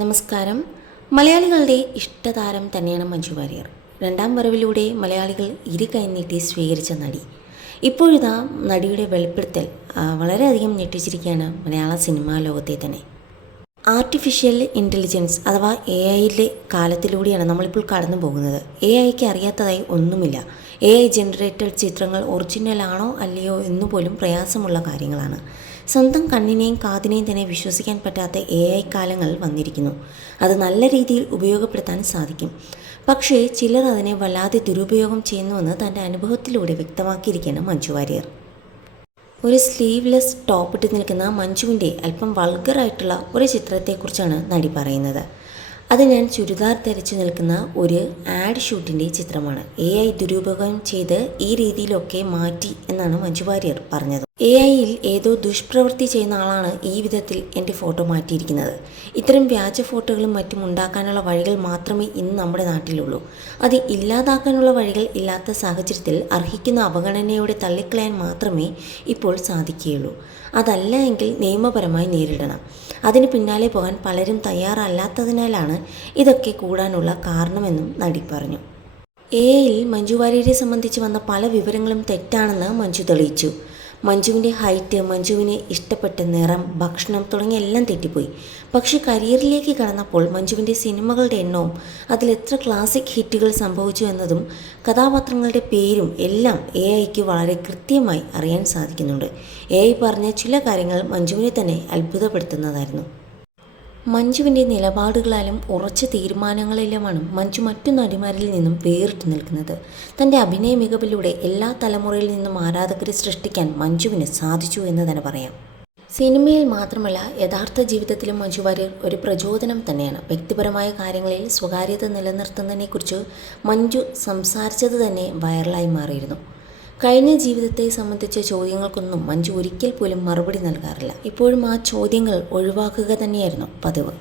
നമസ്കാരം. മലയാളികളുടെ ഇഷ്ടതാരം തന്നെയാണ് മഞ്ജു വാര്യർ. രണ്ടാം വരവിലൂടെ മലയാളികൾ ഇരു കൈനീട്ടി സ്വീകരിച്ച നടി. ഇപ്പോഴിതാ നടിയുടെ വെളിപ്പെടുത്തൽ വളരെയധികം ഞെട്ടിച്ചിരിക്കുകയാണ് മലയാള സിനിമാ ലോകത്തെ തന്നെ. ആർട്ടിഫിഷ്യൽ ഇന്റലിജൻസ് അഥവാ എ ഐയിലെ കാലത്തിലൂടെയാണ് നമ്മളിപ്പോൾ കടന്നു പോകുന്നത്. എ ഐക്ക് അറിയാത്തതായി ഒന്നുമില്ല. എ ഐ ജനറേറ്റഡ് ചിത്രങ്ങൾ ഒറിജിനലാണോ അല്ലയോ എന്നുപോലും പ്രയാസമുള്ള കാര്യങ്ങളാണ്. സ്വന്തം കണ്ണിനെയും കാതിനെയും തന്നെ വിശ്വസിക്കാൻ പറ്റാത്ത എ ഐ കാലങ്ങൾ വന്നിരിക്കുന്നു. അത് നല്ല രീതിയിൽ ഉപയോഗപ്പെടുത്താൻ സാധിക്കും. പക്ഷേ ചിലർ അതിനെ വല്ലാതെ ദുരുപയോഗം ചെയ്യുന്നുവെന്ന് തന്റെ അനുഭവത്തിലൂടെ വ്യക്തമാക്കിയിരിക്കുകയാണ് മഞ്ജു വാര്യർ. ഒരു സ്ലീവ്ലെസ് ടോപ്പ് ഇട്ട് നിൽക്കുന്ന മഞ്ജുവിന്റെ അല്പം വൾഗറായിട്ടുള്ള ഒരു ചിത്രത്തെക്കുറിച്ചാണ് നടി പറയുന്നത്. അത് ഞാൻ ചുരിദാർ ധരിച്ചു നിൽക്കുന്ന ഒരു ആഡ് ഷൂട്ടിന്റെ ചിത്രമാണ്. എ ഐ ദുരുപയോഗം ചെയ്ത് ഈ രീതിയിലൊക്കെ മാറ്റി എന്നാണ് മഞ്ജു വാര്യർ പറഞ്ഞത്. എ ഐയിൽ ഏതോ ദുഷ്പ്രവൃത്തി ചെയ്യുന്ന ആളാണ് ഈ വിധത്തിൽ എന്റെ ഫോട്ടോ മാറ്റിയിരിക്കുന്നത്. ഇത്തരം വ്യാജ ഫോട്ടോകളും മറ്റും ഉണ്ടാക്കാനുള്ള വഴികൾ മാത്രമേ ഇന്ന് നമ്മുടെ നാട്ടിലുള്ളൂ. അത് ഇല്ലാതാക്കാനുള്ള വഴികൾ ഇല്ലാത്ത സാഹചര്യത്തിൽ അർഹിക്കുന്ന അവഗണനയോടെ തള്ളിക്കളയാൻ മാത്രമേ ഇപ്പോൾ സാധിക്കുകയുള്ളൂ. അതല്ല എങ്കിൽ നിയമപരമായി നേരിടണം. അതിന് പിന്നാലെ പോകാൻ പലരും തയ്യാറല്ലാത്തതിനാലാണ് ഇതൊക്കെ കൂടാനുള്ള കാരണമെന്നും നടി പറഞ്ഞു. എ ഐയിൽ മഞ്ജു വാര്യരെ സംബന്ധിച്ച് വന്ന പല വിവരങ്ങളും തെറ്റാണെന്ന് മഞ്ജു തെളിയിച്ചു. മഞ്ജുവിന്റെ ഹൈറ്റ് മഞ്ജുവിന് ഇഷ്ടപ്പെട്ട നിറം ഭക്ഷണം തുടങ്ങിയ എല്ലാം തെറ്റിപ്പോയി. പക്ഷേ കരിയറിലേക്ക് കടന്നപ്പോൾ മഞ്ജുവിന്റെ സിനിമകളുടെ എണ്ണവും അതിൽ എത്ര ക്ലാസിക് ഹിറ്റുകൾ സംഭവിച്ചു എന്നതും കഥാപാത്രങ്ങളുടെ പേരും എല്ലാം എ ഐക്ക് വളരെ കൃത്യമായി അറിയാൻ സാധിക്കുന്നുണ്ട്. എ ഐ പറഞ്ഞ ചില കാര്യങ്ങൾ മഞ്ജുവിനെ തന്നെ അത്ഭുതപ്പെടുത്തുന്നതായിരുന്നു. മഞ്ജുവിന്റെ നിലപാടുകളാലും ഉറച്ച തീരുമാനങ്ങളിലുമാണ് മഞ്ജു മറ്റു നടിമാരിൽ നിന്നും വേറിട്ട് നിൽക്കുന്നത്. തന്റെ അഭിനയ മികവിലൂടെ എല്ലാ തലമുറയിൽ നിന്നും ആരാധകരെ സൃഷ്ടിക്കാൻ മഞ്ജുവിന് സാധിച്ചു എന്ന് തന്നെ പറയാം. സിനിമയിൽ മാത്രമല്ല യഥാർത്ഥ ജീവിതത്തിലും മഞ്ജു വാര്യർ ഒരു പ്രചോദനം തന്നെയാണ്. വ്യക്തിപരമായ കാര്യങ്ങളിൽ സ്വകാര്യത നിലനിർത്തുന്നതിനെക്കുറിച്ച് മഞ്ജു സംസാരിച്ചത് തന്നെ വൈറലായി മാറിയിരുന്നു. കഴിഞ്ഞ ജീവിതത്തെ സംബന്ധിച്ച ചോദ്യങ്ങൾക്കൊന്നും മഞ്ജു ഒരിക്കൽ പോലും മറുപടി നൽകാറില്ല. ഇപ്പോഴും ആ ചോദ്യങ്ങൾ ഒഴിവാക്കുക തന്നെയായിരുന്നു പതിവ്.